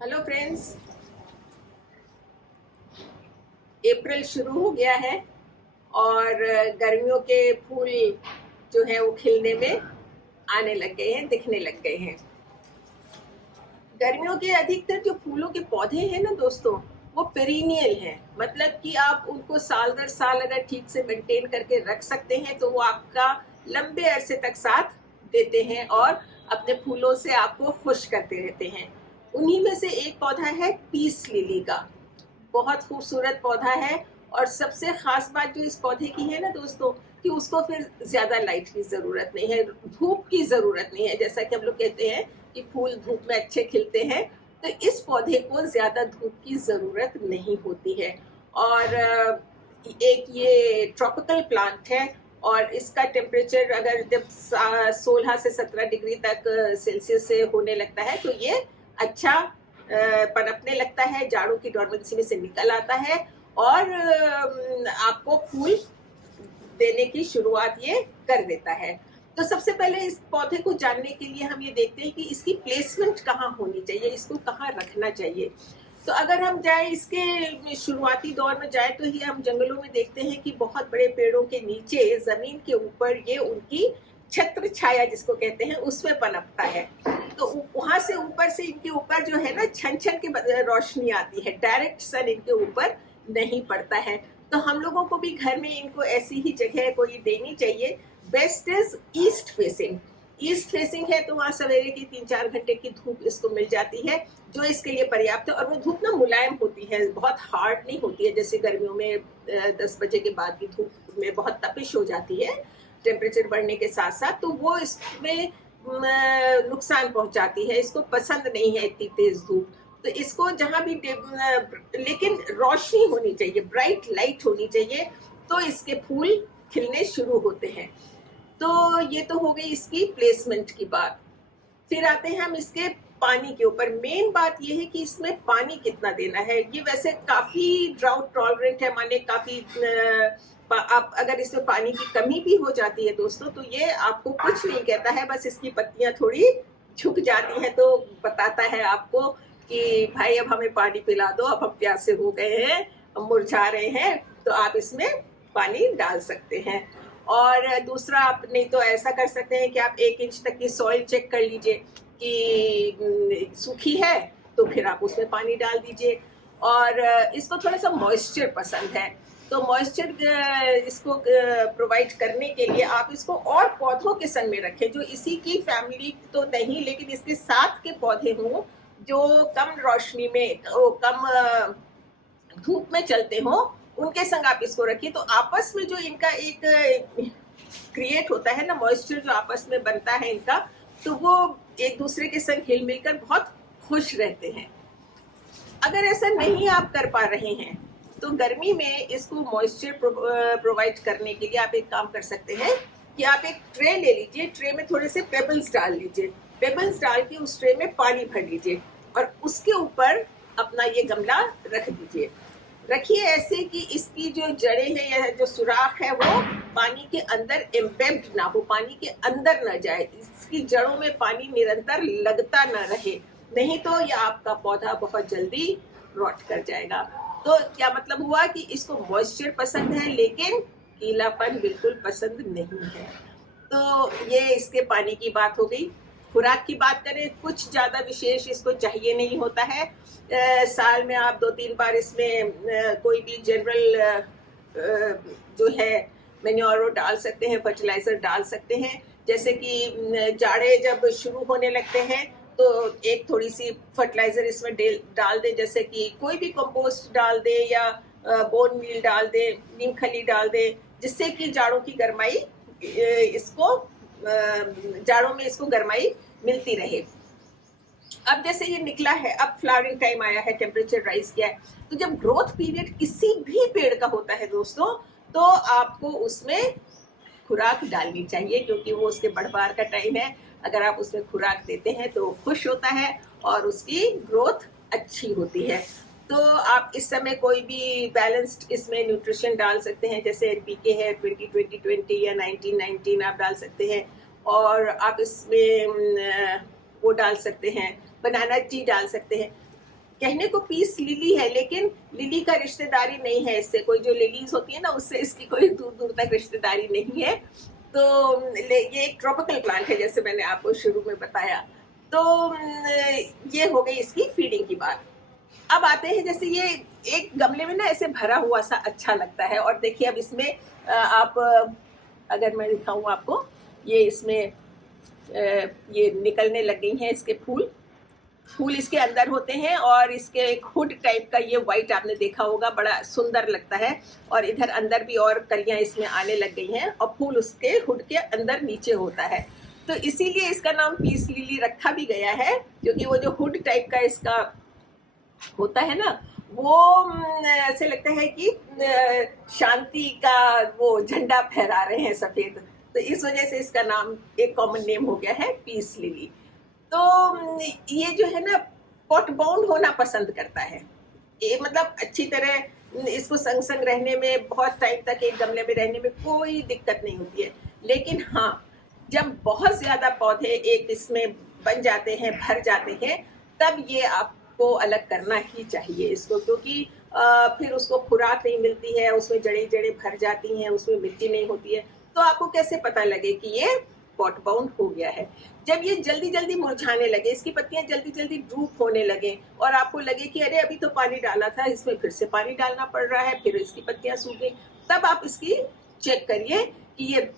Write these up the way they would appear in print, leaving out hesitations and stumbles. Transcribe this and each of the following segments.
Hello friends. अप्रैल शुरू हो गया है और गर्मियों के फूल जो है वो खिलने में आने लग गए हैं, दिखने लग गए हैं। गर्मियों के अधिकतर जो फूलों के पौधे हैं ना दोस्तों, वो पेरिनियल हैं। मतलब कि आप उनको साल दर साल अगर ठीक से मेंटेन करके रख सकते हैं तो वो आपका लंबे अरसे तक साथ देते हैं और अपने फूलों से आपको खुश करते रहते हैं। उन्हीं में से एक पौधा है पीस लिली का। बहुत खूबसूरत पौधा है। और सबसे खास बात जो इस पौधे की है ना दोस्तों, कि उसको फिर ज्यादा लाइट की जरूरत नहीं है, धूप की जरूरत नहीं है। जैसा कि हम लोग कहते हैं कि फूल धूप में अच्छे खिलते हैं, तो इस पौधे को ज्यादा धूप की जरूरत नहीं होती है। और एक ये ट्रॉपिकल प्लांट है और इसका टेम्परेचर अगर जब 16 से 17 डिग्री तक सेल्सियस से होने लगता है तो ये अच्छा पनपने लगता है, जाड़ों की डॉर्मेंसी में से निकल आता है और आपको फूल देने की शुरुआत ये कर देता है। तो सबसे पहले इस पौधे को जानने के लिए हम ये देखते हैं कि इसकी प्लेसमेंट कहाँ होनी चाहिए, इसको कहाँ रखना चाहिए। तो अगर हम जाए इसके शुरुआती दौर में जाए तो ही हम जंगलों में देखते हैं कि बहुत बड़े पेड़ों के नीचे जमीन के ऊपर ये उनकी छत्र छाया जिसको कहते हैं उसमें पनपता है। तो वहां से ऊपर से इनके ऊपर जो है ना छन छन के रोशनी आती है, डायरेक्ट सन इनके ऊपर नहीं पड़ता है। तो हम लोगों को भी घर में इनको ऐसी ही जगह कोई देनी चाहिए। Best is east facing. East facing है तो वहां सवेरे की 3-4 घंटे की धूप इसको मिल जाती है, जो इसके लिए पर्याप्त है। और वो धूप ना मुलायम होती है, बहुत हार्ड नहीं होती है। जैसे गर्मियों में 10 बजे के बाद की धूप में बहुत तपिश हो जाती है टेम्परेचर बढ़ने के साथ साथ, तो वो इसमें नुकसान पहुंचाती है। इसको पसंद नहीं है इतनी तेज धूप। तो इसको जहां भी लेकिन रोशनी होनी चाहिए, ब्राइट लाइट होनी चाहिए, तो इसके फूल खिलने शुरू होते हैं। तो ये तो हो गई इसकी प्लेसमेंट की बात। फिर आते हैं हम इसके पानी के ऊपर। मेन बात ये है कि इसमें पानी कितना देना है। ये वैसे काफी ड्राउट टॉलरेंट है, माने काफी आप अगर इसमें पानी की कमी भी हो जाती है दोस्तों तो ये आपको कुछ नहीं कहता है, बस इसकी पत्तियां थोड़ी झुक जाती हैं तो बताता है आपको कि भाई अब हमें पानी पिला दो, अब हम प्यासे हो गए हैं, हम मुरझा रहे हैं, तो आप इसमें पानी डाल सकते हैं। और दूसरा, आप नहीं तो ऐसा कर सकते हैं कि आप 1 इंच तक की सॉइल चेक कर लीजिए कि सूखी है, तो फिर आप उसमें पानी डाल दीजिए। और इसको थोड़ा सा मॉइस्चर पसंद है, तो मॉइस्चर इसको प्रोवाइड करने के लिए आप इसको और पौधों के संग में रखें जो इसी की फैमिली तो नहीं लेकिन इसके साथ के पौधे हों, जो कम रोशनी में, कम धूप में चलते हों, उनके संग आप इसको रखिए। तो आपस में जो इनका एक क्रिएट होता है ना, मॉइस्चर जो आपस में बनता है इनका, तो वो एक दूसरे के संग हिल मिलकर बहुत खुश रहते हैं। अगर ऐसा नहीं आप कर पा रहे हैं तो गर्मी में इसको मॉइस्चर प्रोवाइड करने के लिए आप एक काम कर सकते हैं कि आप एक ट्रे ले लीजिए, ट्रे में थोड़े से पेबल्स डाल लीजिए, पेबल्स डाल के उस ट्रे में पानी भर लीजिए और उसके ऊपर अपना ये गमला रख दीजिए। रखिए ऐसे कि इसकी जो जड़ें हैं या जो सुराख है वो पानी के अंदर एम्बेब्ड ना हो, पानी के अंदर ना जाए, इसकी जड़ों में पानी निरंतर लगता ना रहे, नहीं तो ये आपका पौधा बहुत जल्दी रॉट कर जाएगा। तो क्या मतलब हुआ कि इसको मॉइस्चर पसंद है लेकिन गीलापन बिल्कुल पसंद नहीं है। तो ये इसके पानी की बात हो गई। खुराक की बात करें, कुछ ज्यादा विशेष इसको चाहिए नहीं होता है। साल में आप 2-3 बार इसमें कोई भी जनरल जो है मैन्योर डाल सकते हैं, फर्टिलाइजर डाल सकते हैं। जैसे कि जाड़े जब शुरू होने लगते हैं तो एक थोड़ी सी फर्टिलाइजर इसमें डाल दे, जैसे कि कोई भी कंपोस्ट डाल दे या बोन मील डाल दे, नीम खली डाल दे, जिससे कि जाड़ों की गर्माई इसको जाड़ों में इसको गर्माई मिलती रहे। अब जैसे ये निकला है, अब फ्लावरिंग टाइम आया है, टेम्परेचर राइज किया है, तो जब ग्रोथ पीरियड किसी भी पेड़ का होता है दोस्तों, तो आपको उसमें खुराक डालनी चाहिए क्योंकि वो उसके बढ़वार का टाइम है। अगर आप उसमें खुराक देते हैं तो खुश होता है और उसकी ग्रोथ अच्छी होती है। तो आप इस समय कोई भी बैलेंस्ड इसमें न्यूट्रिशन डाल सकते हैं, जैसे एनपीके है 20-20-20 या 19-19 आप डाल सकते हैं। और आप इसमें वो डाल सकते हैं, बनाना टी डाल सकते हैं। कहने को पीस लिली है, लेकिन लिली का रिश्तेदारी नहीं है इससे, कोई जो लिलीज होती है ना उससे इसकी कोई दूर दूर तक रिश्तेदारी नहीं है। तो ये एक ट्रॉपिकल प्लांट है, जैसे मैंने आपको शुरू में बताया। तो ये हो गई इसकी फीडिंग की बात। अब आते हैं, जैसे ये एक गमले में ना ऐसे भरा हुआ सा अच्छा लगता है, और देखिए अब इसमें आप अगर मैं दिखाऊं आपको, ये इसमें ये निकलने लग गई हैं इसके फूल। फूल इसके अंदर होते हैं, और इसके एक हुड टाइप का ये व्हाइट आपने देखा होगा, बड़ा सुंदर लगता है। और इधर अंदर भी और कलियां इसमें आने लग गई हैं, और फूल उसके हुड के अंदर नीचे होता है। तो इसीलिए इसका नाम पीस लिली रखा भी गया है, क्योंकि वो जो हुड टाइप का इसका होता है ना, वो ऐसे लगता है कि शांति का वो झंडा फहरा रहे हैं सफेद। तो इस वजह से इसका नाम एक कॉमन नेम हो गया है पीस लिली। तो ये जो है ना पॉट बाउंड होना पसंद करता है। ये मतलब अच्छी तरह इसको संग संग रहने में, बहुत टाइम तक एक गमले में रहने में कोई दिक्कत नहीं होती है। लेकिन हाँ, जब बहुत ज्यादा पौधे एक इसमें बन जाते हैं, भर जाते हैं, तब ये आपको अलग करना ही चाहिए इसको, क्योंकि फिर उसको खुराक नहीं मिलती है, उसमें जड़ें जड़ें भर जाती हैं, उसमें मिट्टी नहीं होती है। तो आपको कैसे पता लगे कि ये पॉट बाउंड हो गया है? जब ये जल्दी जल्दी मुरझाने लगे, इसकी पत्तियां जल्दी जल्दी ड्रूप होने लगे, और आपको लगे कि अरे अभी तो पानी डाला था, इसमें फिर से पानी डालना पड़ रहा है, फिर इसकी पत्तियां सूख गई, तब आप इसकी चेक करिए कि ये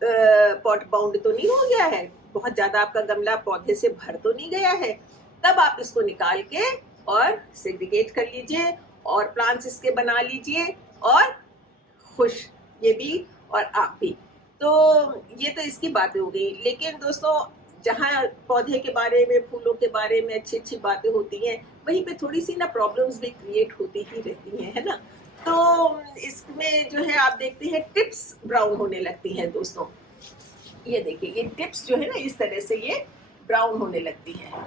पॉट बाउंड तो नहीं हो गया है, बहुत ज्यादा आपका गमला पौधे से भर तो नहीं गया है। तब आप इसको निकाल के और सेग्रीगेट कर लीजिए, और प्लांट्स इसके बना लीजिए, और खुश ये भी और आप भी। तो ये तो इसकी बातें हो गई। लेकिन दोस्तों, जहाँ पौधे के बारे में, फूलों के बारे में अच्छी अच्छी बातें होती हैं, वहीं पे थोड़ी सी ना प्रॉब्लम्स भी क्रिएट होती ही रहती हैं, है ना। तो इसमें जो है आप देखते हैं टिप्स ब्राउन होने लगती हैं दोस्तों। ये देखिए, ये टिप्स जो है ना इस तरह से ये ब्राउन होने लगती हैं।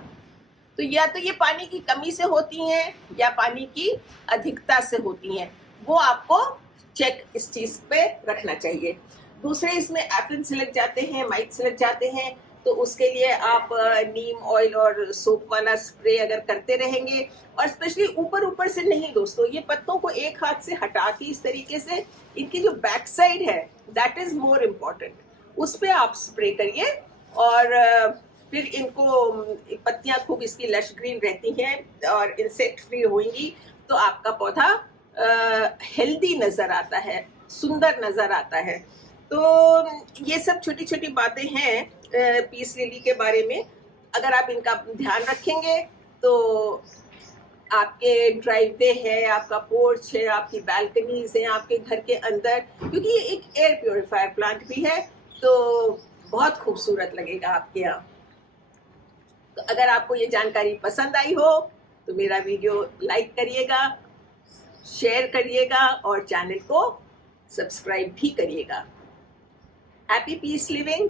तो या तो ये पानी की कमी से होती हैं, या पानी की अधिकता से होती हैं, वो आपको चेक इस चीज पे रखना चाहिए। दूसरे, इसमें एफिड्स लग जाते हैं, माइट्स लग जाते हैं, तो उसके लिए आप नीम ऑयल और सोप वाला स्प्रे अगर करते रहेंगे, और स्पेशली ऊपर ऊपर से नहीं दोस्तों, ये पत्तों को एक हाथ से हटा के इस तरीके से, इनकी जो बैक साइड है दैट इज मोर इम्पोर्टेंट, उस पर आप स्प्रे करिए। और फिर इनको, पत्तियां खूब इसकी लश ग्रीन रहती हैं और इंसेक्ट फ्री होंगी, तो आपका पौधा हेल्दी नजर आता है, सुंदर नजर आता है। तो ये सब छोटी छोटी बातें हैं पीस लिली के बारे में। अगर आप इनका ध्यान रखेंगे तो आपके ड्राइववे है, आपका पोर्च है, आपकी बालकनीज है, आपके घर के अंदर, क्योंकि ये एक एयर प्योरीफायर प्लांट भी है, तो बहुत खूबसूरत लगेगा आपके यहाँ। तो अगर आपको ये जानकारी पसंद आई हो तो मेरा वीडियो लाइक करिएगा, शेयर करिएगा, और चैनल को सब्सक्राइब भी करिएगा। Happy peace living,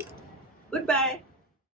good bye.